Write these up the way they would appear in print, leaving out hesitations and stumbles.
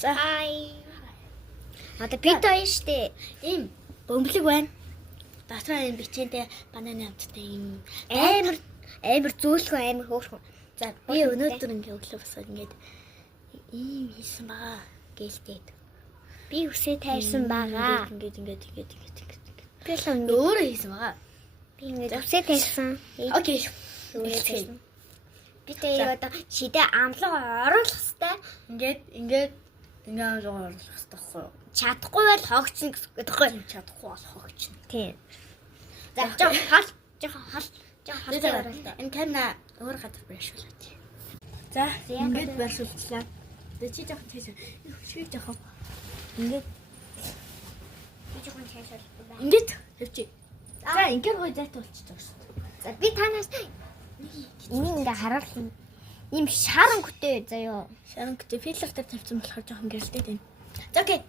За. Хай. Одоо бид хоёр штэ. Ийм бөмбөлөг байна. Дотроо ийм бичээтэй бананы амттай ийм Амар зөөлхөн амар хөөрхөн. За би өнөөдөр ингээ өглөө босоод ингээд ийм хийсэн байгаа гэлтэй. Би үсээ тайрсан байгаа. Ингээд. Би л Өөрөө хийсэн байгаа. би ингээд үсээ тайрсан. Окей. Хэлсэн. Би тэгээ одоо шидэ амлага оруулах хэвээр. Ингээд оруулах хэрэгтэй байхгүй юу? Чадахгүй бол хогцно гэдэг байхгүй. Чадахгүй бол хогч. Тийм. За жоо хал. Энэ камера өөр гадар байршуулаад. За ингээд байршуулчлаа. Тэгээ чи жоохон цааш. Шиг жоохон. Ингээд Би жоохон цаашаа байна. ингээд явчих. За ингээд гой зайтай болчихсон шүү дээ. За би танаас энийг ингээ харуулах юм. Ийм шаран хөтөө заяо. Шаран гэдэг фильтр дээр тавьсан болохоор жоохон гэрэлтэй тийм. За окей.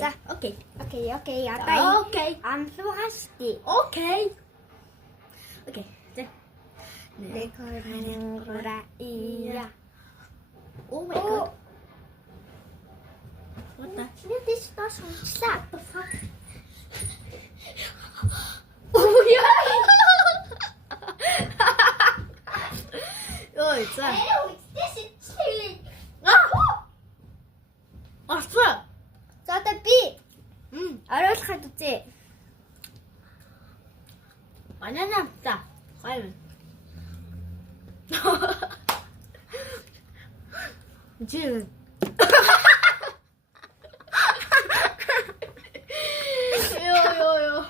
За. Окей. Окей. Одоо Окей. амлуугаас тий. Окей. За. Некорангура ия. Oh my god. What the? Чиний дэс доош унчлаа. The fuck? Oh yeah. Ой, за. Арфа. За одоо би оруулахад үзье. Банана. За. Гайван. Жин. Йой.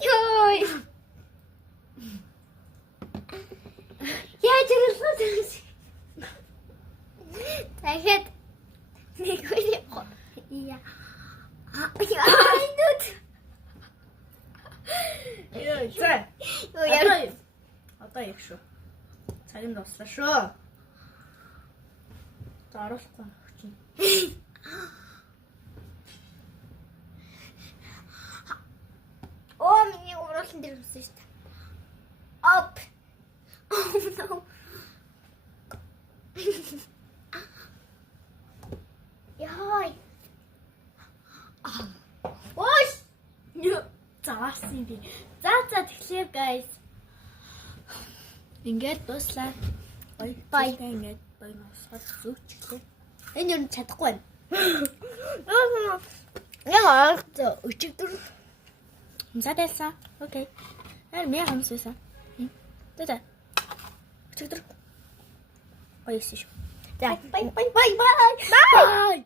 Йой. Яаж ирлээ? Дахиад нэг үе. Ия. Айнут. Йой, за. Одоо яг шүү. Цагийн дуслаа шүү. За оруулахгүй чинь. Оо миний уруулан дээр үсэн шүү дээ. Up. Oh no. Яй. Ой! Заасан би. За тэгэхээр guys. Ингээд дуслаа. Бай. Ингээд бай носгол зүгчлээ. Энэ юу чадахгүй байна. Яа. Өчигдөр. За дэлсаа. Окей. Меня хамссан. За. Өчигдөр. Ой шүү. За. Бай. Bye.